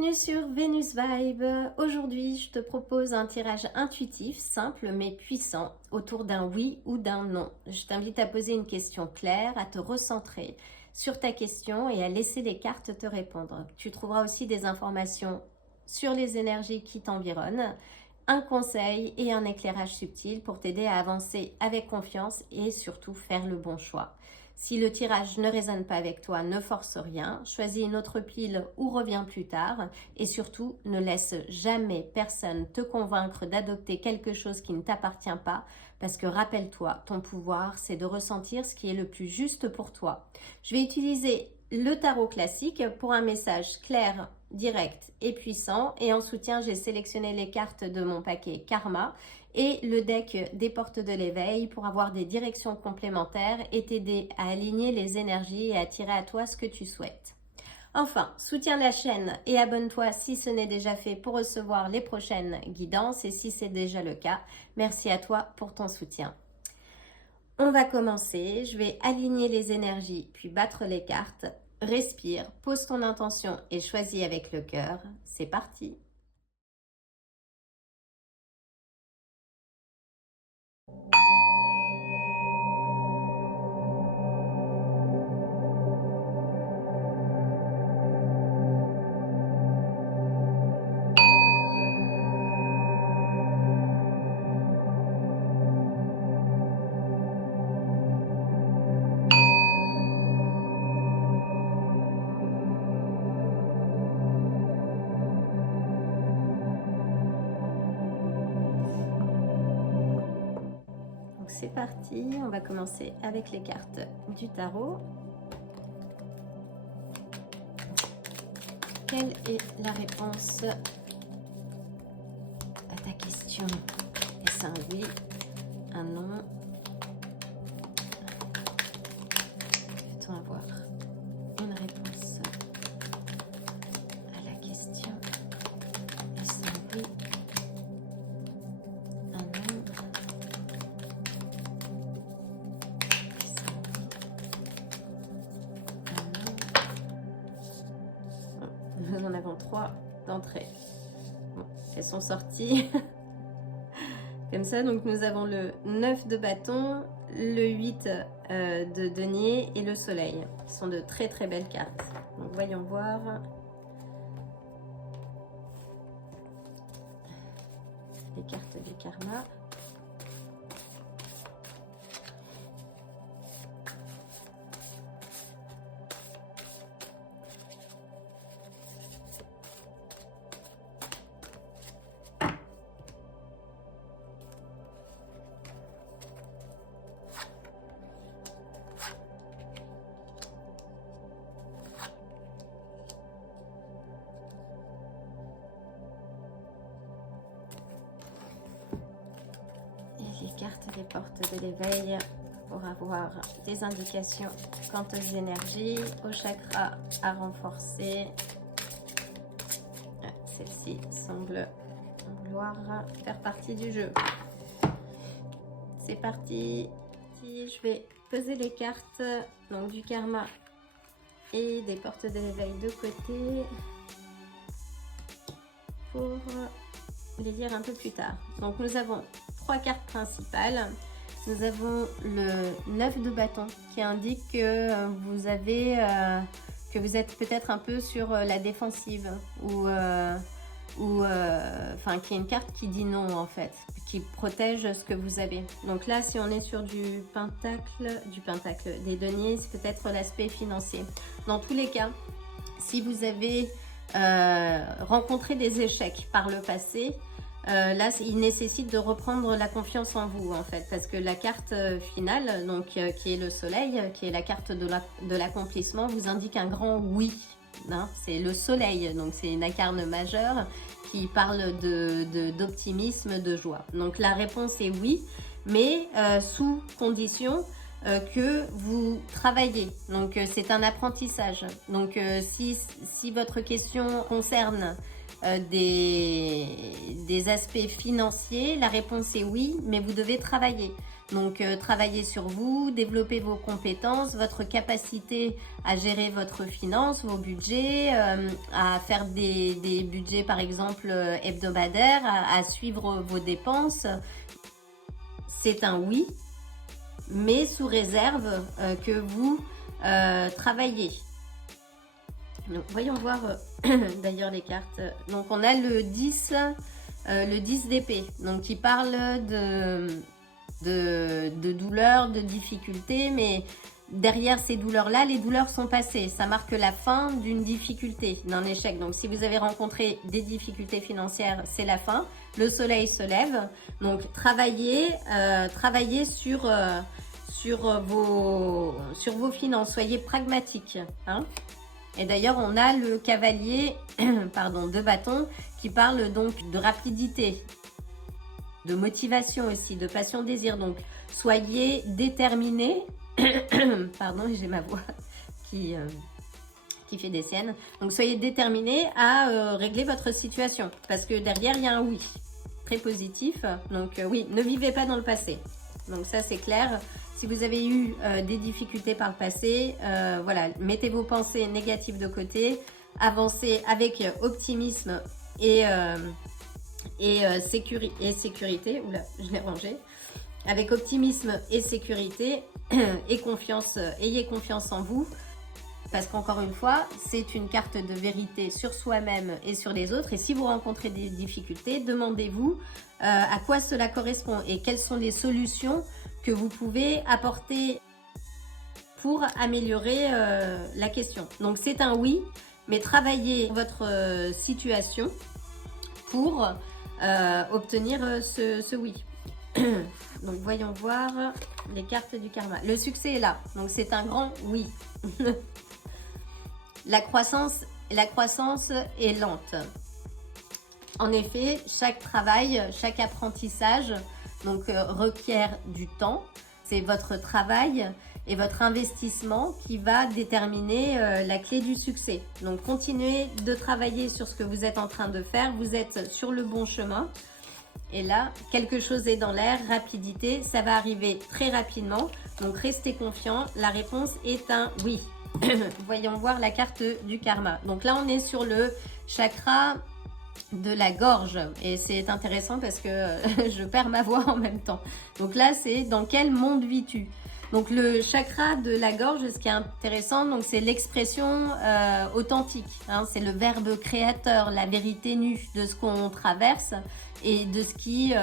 Bienvenue sur Venus Vibe. Aujourd'hui, je te propose un tirage intuitif, simple mais puissant, autour d'un oui ou d'un non. Je t'invite à poser une question claire, à te recentrer sur ta question et à laisser les cartes te répondre. Tu trouveras aussi des informations sur les énergies qui t'environnent, un conseil et un éclairage subtil pour t'aider à avancer avec confiance et surtout faire le bon choix. Si le tirage ne résonne pas avec toi, ne force rien, choisis une autre pile ou reviens plus tard et surtout ne laisse jamais personne te convaincre d'adopter quelque chose qui ne t'appartient pas parce que rappelle-toi, ton pouvoir c'est de ressentir ce qui est le plus juste pour toi. Je vais utiliser le tarot classique pour un message clair, direct et puissant et en soutien j'ai sélectionné les cartes de mon paquet Karma et le deck des portes de l'éveil pour avoir des directions complémentaires et t'aider à aligner les énergies et attirer à toi ce que tu souhaites. Enfin, soutiens la chaîne et abonne-toi si ce n'est déjà fait pour recevoir les prochaines guidances et si c'est déjà le cas, merci à toi pour ton soutien. On va commencer, je vais aligner les énergies puis battre les cartes. Respire, pose ton intention et choisis avec le cœur. C'est parti! C'est parti, on va commencer avec les cartes du tarot. Quelle est la réponse à ta question? Est-ce un oui, un non? Peut-on avoir une réponse à la question? Est-ce un oui, un non? Nous en avons 3 d'entrée. Bon, elles sont sorties comme ça. Donc nous avons le 9 de bâton, le 8 de denier et le soleil. Ce sont de très très belles cartes. Donc voyons voir. Les cartes du karma. Les cartes des portes de l'éveil pour avoir des indications quant aux énergies, aux chakras à renforcer. Celle-ci semble vouloir faire partie du jeu. C'est parti. Je vais peser les cartes donc du karma et des portes de l'éveil de côté pour les lire un peu plus tard. Donc nous avons 3 cartes principales. Nous avons le 9 de bâton qui indique que vous avez que vous êtes peut-être un peu sur la défensive ou enfin qui est une carte qui dit non en fait, qui protège ce que vous avez. Donc là si on est sur du pentacle des deniers, c'est peut-être l'aspect financier. Dans tous les cas, si vous avez rencontré des échecs par le passé, là il nécessite de reprendre la confiance en vous en fait, parce que la carte finale donc qui est le soleil, qui est la carte de l'accomplissement, vous indique un grand oui, hein, c'est le soleil, donc c'est une incarne majeure qui parle d'optimisme, de joie. Donc la réponse est oui, mais sous condition que vous travaillez. Donc c'est un apprentissage. Donc si votre question concerne des aspects financiers, la réponse est oui, mais vous devez travailler. Donc, travaillez sur vous, développez vos compétences, votre capacité à gérer votre finance, vos budgets, à faire des budgets par exemple hebdomadaires, à suivre vos dépenses. C'est un oui, mais sous réserve que vous travaillez. Donc, voyons voir d'ailleurs les cartes. Donc, on a le 10 d'épée, donc qui parle de douleurs, de difficultés, mais derrière ces douleurs-là, les douleurs sont passées. Ça marque la fin d'une difficulté, d'un échec. Donc, si vous avez rencontré des difficultés financières, c'est la fin. Le soleil se lève. Donc, travaillez sur vos finances. Soyez pragmatiques. Hein. Et d'ailleurs, on a le cavalier de bâton qui parle donc de rapidité, de motivation aussi, de passion, désir. Donc, soyez déterminés. Pardon, j'ai ma voix qui fait des siennes. Donc, soyez déterminés à régler votre situation. Parce que derrière, il y a un oui. Très positif. Donc, oui, ne vivez pas dans le passé. Donc, ça, c'est clair. Si vous avez eu des difficultés par le passé, voilà, mettez vos pensées négatives de côté. Avancez avec optimisme et sécurité. Oula, je l'ai rangé. Avec optimisme et sécurité et confiance, ayez confiance en vous. Parce qu'encore une fois, c'est une carte de vérité sur soi-même et sur les autres. Et si vous rencontrez des difficultés, demandez-vous à quoi cela correspond et quelles sont les solutions que vous pouvez apporter pour améliorer la question. Donc c'est un oui, mais travaillez votre situation pour obtenir ce oui. Donc voyons voir les cartes du karma. Le succès est là, donc c'est un grand oui. La croissance est lente. En effet, chaque travail, chaque apprentissage donc, requiert du temps. C'est votre travail et votre investissement qui va déterminer la clé du succès. Donc continuez de travailler sur ce que vous êtes en train de faire. Vous êtes sur le bon chemin. Et là, quelque chose est dans l'air, rapidité, ça va arriver très rapidement. Donc restez confiant, la réponse est un oui. Voyons voir la carte du karma. Donc là, on est sur le chakra de la gorge. Et c'est intéressant parce que je perds ma voix en même temps. Donc là, c'est dans quel monde vis-tu? Donc le chakra de la gorge, ce qui est intéressant, donc c'est l'expression authentique. Hein, c'est le verbe créateur, la vérité nue de ce qu'on traverse et de ce qui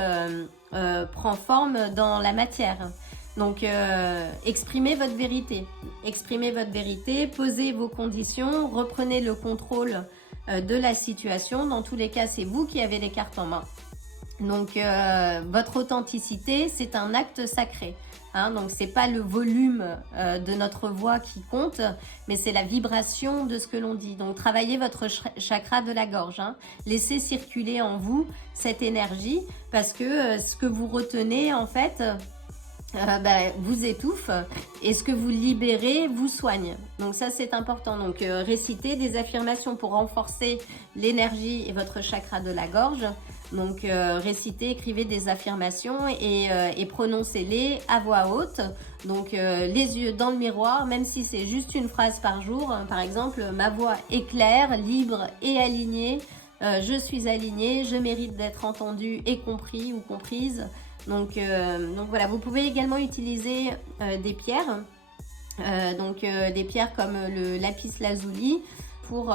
prend forme dans la matière. Donc, exprimez votre vérité. Exprimez votre vérité, posez vos conditions, reprenez le contrôle de la situation. Dans tous les cas, c'est vous qui avez les cartes en main. Donc, votre authenticité, c'est un acte sacré. Hein, donc, c'est pas le volume de notre voix qui compte, mais c'est la vibration de ce que l'on dit. Donc, travaillez votre chakra de la gorge. Hein. Laissez circuler en vous cette énergie parce que ce que vous retenez, en fait... vous étouffe et ce que vous libérez vous soigne. Donc ça c'est important. Donc récitez des affirmations pour renforcer l'énergie et votre chakra de la gorge. Donc récitez, écrivez des affirmations et prononcez-les à voix haute. Donc les yeux dans le miroir, même si c'est juste une phrase par jour. Par exemple, ma voix est claire, libre et alignée. Je suis alignée, je mérite d'être entendue et compris ou comprise. Donc voilà, vous pouvez également utiliser des pierres, des pierres comme le lapis lazuli pour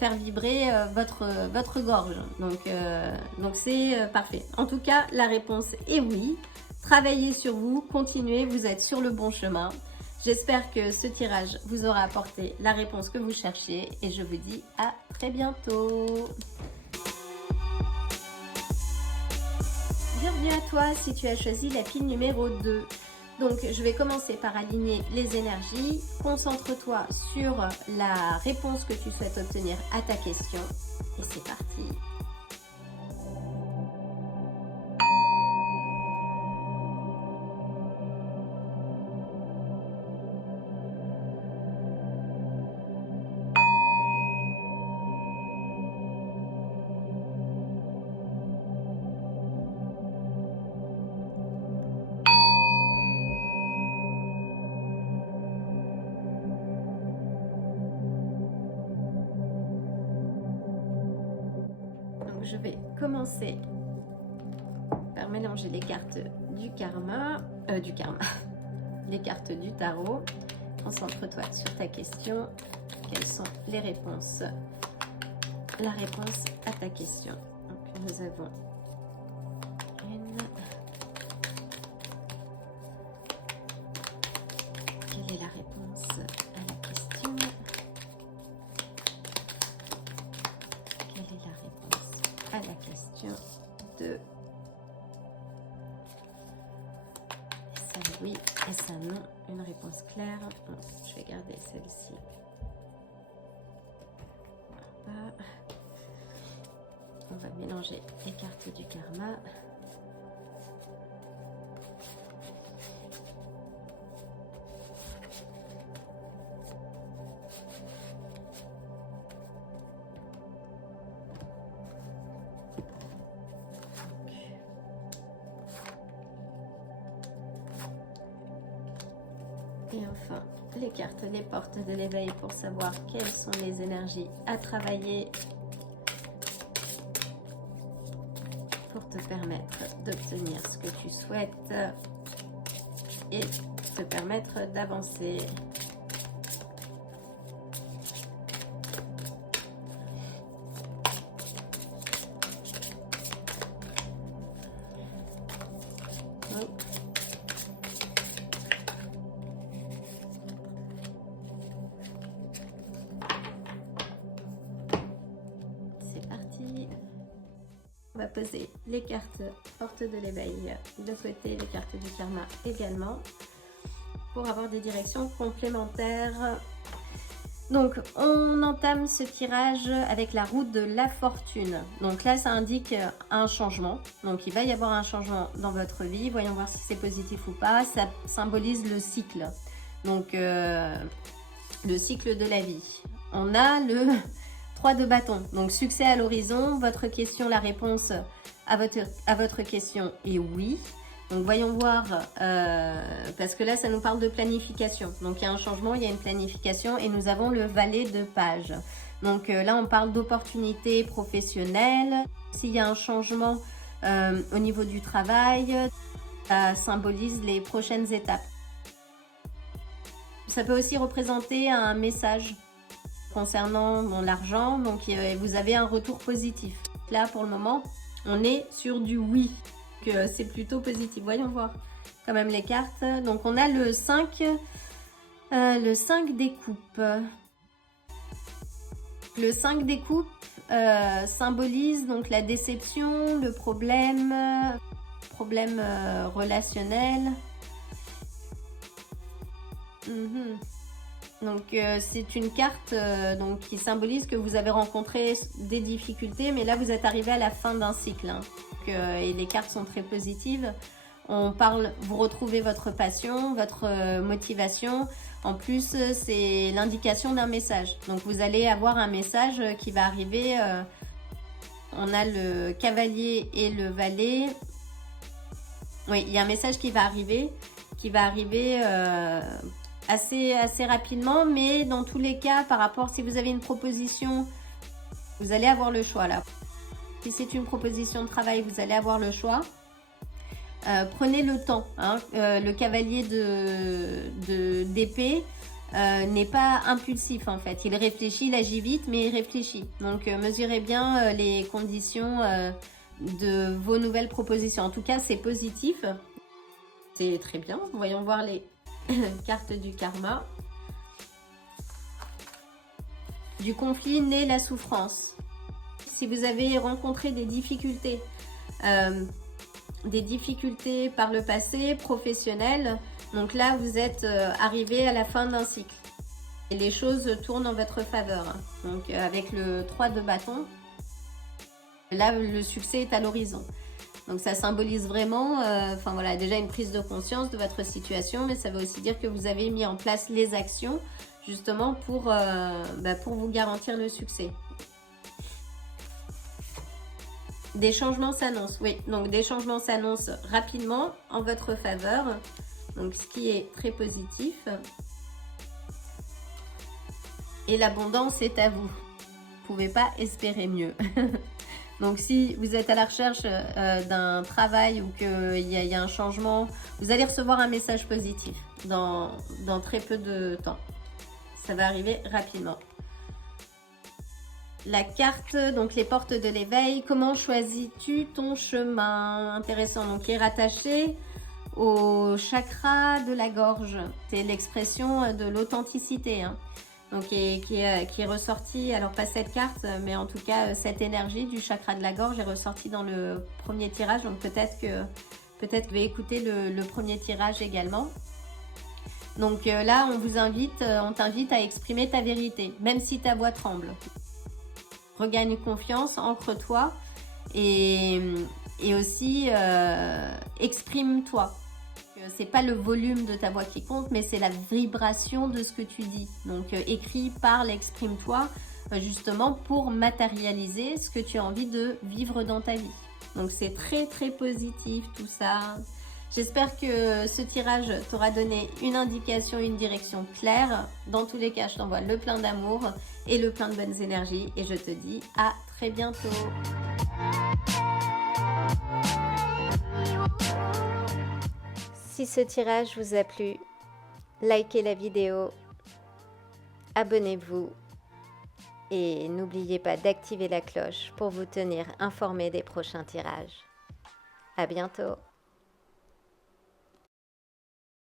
faire vibrer votre gorge. Donc c'est parfait. En tout cas, la réponse est oui. Travaillez sur vous, continuez, vous êtes sur le bon chemin. J'espère que ce tirage vous aura apporté la réponse que vous cherchiez et je vous dis à très bientôt. Bienvenue à toi si tu as choisi la pile numéro 2. Donc je vais commencer par aligner les énergies. Concentre-toi sur la réponse que tu souhaites obtenir à ta question. Et c'est parti. je vais commencer par mélanger les cartes du karma, les cartes du tarot. Concentre-toi sur ta question. Quelles sont les réponses? La réponse à ta question. Donc, nous avons une. Quelle est la réponse à la question? Quelle est la réponse à la question? 2. Et ça oui et ça non. Une réponse claire. Bon, je vais garder celle-ci. Voilà. On va mélanger les cartes du karma. Et enfin, les cartes des portes de l'éveil pour savoir quelles sont les énergies à travailler pour te permettre d'obtenir ce que tu souhaites et te permettre d'avancer. On va poser les cartes portes de l'éveil de côté, les cartes du karma également, pour avoir des directions complémentaires. Donc, on entame ce tirage avec la roue de la fortune. Donc là, ça indique un changement. Donc, il va y avoir un changement dans votre vie. Voyons voir si c'est positif ou pas. Ça symbolise le cycle. Donc, le cycle de la vie. On a le 3 de bâton, donc succès à l'horizon. Votre question, la réponse à votre question est oui. Donc voyons voir, parce que là ça nous parle de planification. Donc il y a un changement, il y a une planification et nous avons le valet de page. Donc là on parle d'opportunités professionnelles. S'il y a un changement au niveau du travail, ça symbolise les prochaines étapes. Ça peut aussi représenter un message concernant l'argent, donc vous avez un retour positif. Là pour le moment on est sur du oui, donc c'est plutôt positif. Voyons voir quand même les cartes. Donc on a le 5 des coupes. Le 5 des coupes symbolise donc la déception, le problème relationnel. Donc c'est une carte donc, qui symbolise que vous avez rencontré des difficultés, mais là vous êtes arrivé à la fin d'un cycle. Hein. Donc, et les cartes sont très positives. On parle, vous retrouvez votre passion, votre motivation. En plus, c'est l'indication d'un message. Donc vous allez avoir un message qui va arriver. On a le cavalier et le valet. Oui, il y a un message qui va arriver assez rapidement, mais dans tous les cas, par rapport, si vous avez une proposition, vous allez avoir le choix là. Si c'est une proposition de travail, vous allez avoir le choix. Prenez le temps. Hein. Le cavalier d'épée n'est pas impulsif en fait. Il réfléchit, il agit vite, mais il réfléchit. Donc mesurez bien les conditions de vos nouvelles propositions. En tout cas, c'est positif. C'est très bien. Voyons voir les carte du karma. Du conflit naît la souffrance. Si vous avez rencontré des difficultés par le passé, professionnelles, donc là vous êtes arrivé à la fin d'un cycle. Et les choses tournent en votre faveur. Donc avec le 3 de bâton, là le succès est à l'horizon. Donc ça symbolise vraiment, voilà, déjà une prise de conscience de votre situation, mais ça veut aussi dire que vous avez mis en place les actions justement pour vous garantir le succès. Des changements s'annoncent, oui, donc des changements s'annoncent rapidement en votre faveur, donc ce qui est très positif. Et l'abondance est à vous. Vous ne pouvez pas espérer mieux. Donc si vous êtes à la recherche d'un travail ou qu'il y a un changement, vous allez recevoir un message positif dans très peu de temps. Ça va arriver rapidement. La carte, donc les portes de l'éveil, comment choisis-tu ton chemin? Intéressant, donc qui est rattaché au chakra de la gorge. C'est l'expression de l'authenticité, hein. Donc qui est ressortie, alors pas cette carte, mais en tout cas cette énergie du chakra de la gorge est ressortie dans le premier tirage. Donc peut-être que vous allez écouter le premier tirage également. Donc là, on t'invite à exprimer ta vérité, même si ta voix tremble. Regagne confiance, ancre-toi et aussi exprime-toi. C'est pas le volume de ta voix qui compte, mais c'est la vibration de ce que tu dis. Donc écris, parle, exprime-toi justement pour matérialiser ce que tu as envie de vivre dans ta vie. Donc c'est très très positif tout ça. J'espère que ce tirage t'aura donné une indication, une direction claire. Dans tous les cas, je t'envoie le plein d'amour et le plein de bonnes énergies. Et je te dis à très bientôt. Si ce tirage vous a plu, likez la vidéo, abonnez-vous et n'oubliez pas d'activer la cloche pour vous tenir informé des prochains tirages. À bientôt.